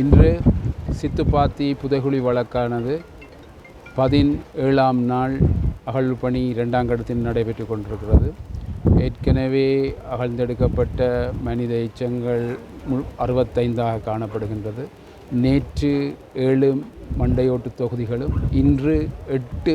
இன்று சித்துப்பாத்தி புதைகுழி வழக்கானது 17ஆம் நாள் அகழ்பணி 2ஆம் கட்டத்தில் நடைபெற்று கொண்டிருக்கிறது. ஏற்கனவே அகழ்ந்தெடுக்கப்பட்ட மனித எச்சங்கள் 65ஆக காணப்படுகின்றது. நேற்று 7 மண்டையோட்டு தொகுதிகளும் இன்று 8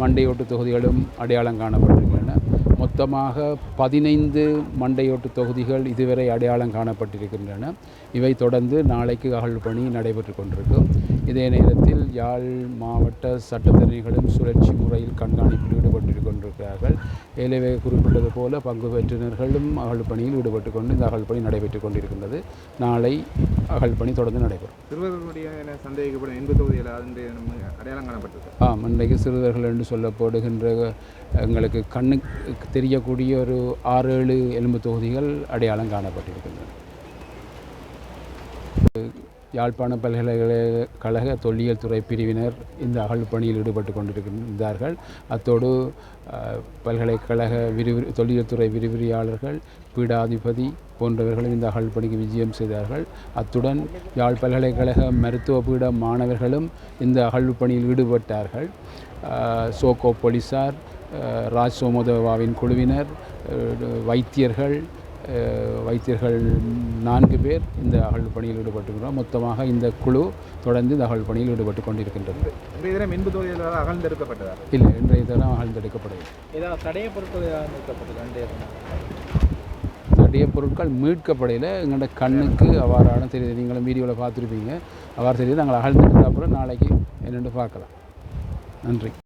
மண்டையோட்டு தொகுதிகளும் அடையாளம் காணப்பட்டிருக்கின்றன. மொத்தமாக 15 மண்டையோட்டு தொகுதிகள் இதுவரை அடையாளம் காணப்பட்டிருக்கின்றன. இவை தொடர்ந்து நாளைக்கு அகழ்வு பணி நடைபெற்று கொண்டிருக்கும். இதே நேரத்தில் யாழ் மாவட்ட சட்டத்தரணிகளும் சுழற்சி முறையில் கண்காணிப்பில் ஈடுபட்டு கொண்டிருக்கிறார்கள். ஏலவே குறிப்பிட்டது போல பங்கு பெற்றினர்களும் அகழ்வு பணியில் ஈடுபட்டு கொண்டு இந்த அகழ்வு பணி நடைபெற்று கொண்டிருக்கின்றது. நாளை அகழ்வு பணி தொடர்ந்து நடைபெறும். சிறுவர்களுடைய சந்தேகிக்கப்படும் 80 தொகுதிகள் அடையாளம் காணப்பட்டிருக்கு. இன்றைக்கு சிறுவர்கள் என்று சொல்லப்படுகின்ற எங்களுக்கு கண்ணுக்கு தெரியக்கூடிய ஒரு 6-7 எலும்பு தொகுதிகள் அடையாளம் காணப்பட்டிருக்கின்றன. யாழ்ப்பாண பல்கலைக்கழக தொல்லியல் துறை பிரிவினர் இந்த அகழ்வு பணியில் ஈடுபட்டு கொண்டிருக்கின்றார்கள். அத்தோடு பல்கலைக்கழக தொல்லியல் துறை விரிவுரையாளர்கள், பீடாதிபதி போன்றவர்களும் இந்த அகழ்வு பணிக்கு விஜயம் செய்தார்கள். அத்துடன் யாழ் பல்கலைக்கழக மருத்துவ பீட மாணவர்களும் இந்த அகழ்வு பணியில் ஈடுபட்டார்கள். சோகோ போலீசார், ராஜ் சோமோதவாவின் குழுவினர், வைத்தியர்கள் 4 பேர் இந்த அகழ்வு பணியில் ஈடுபட்டுக்கிறோம். மொத்தமாக இந்த குழு தொடர்ந்து இந்த அகழ்வு பணியில் ஈடுபட்டு கொண்டிருக்கின்றது. இன்றைய தினம் 80 தொகுதிகளால் அகழ்ந்தெடுக்கப்பட்டதா? இல்லை, இன்றைய தினம் அகழ்ந்தெடுக்கப்படவில்லை. ஏதாவது தடைய பொருட்கள் தடைய பொருட்கள் மீட்கப்படையில் எங்களோட கண்ணுக்கு அவ்வாறான தெரியுது. நீங்களும் வீடியோவில் பார்த்துருப்பீங்க. அவ்வாறு தெரியுது. நாங்கள் அகழ்ந்தெடுத்த அப்புறம் நாளைக்கு என்னென்று பார்க்கலாம். நன்றி.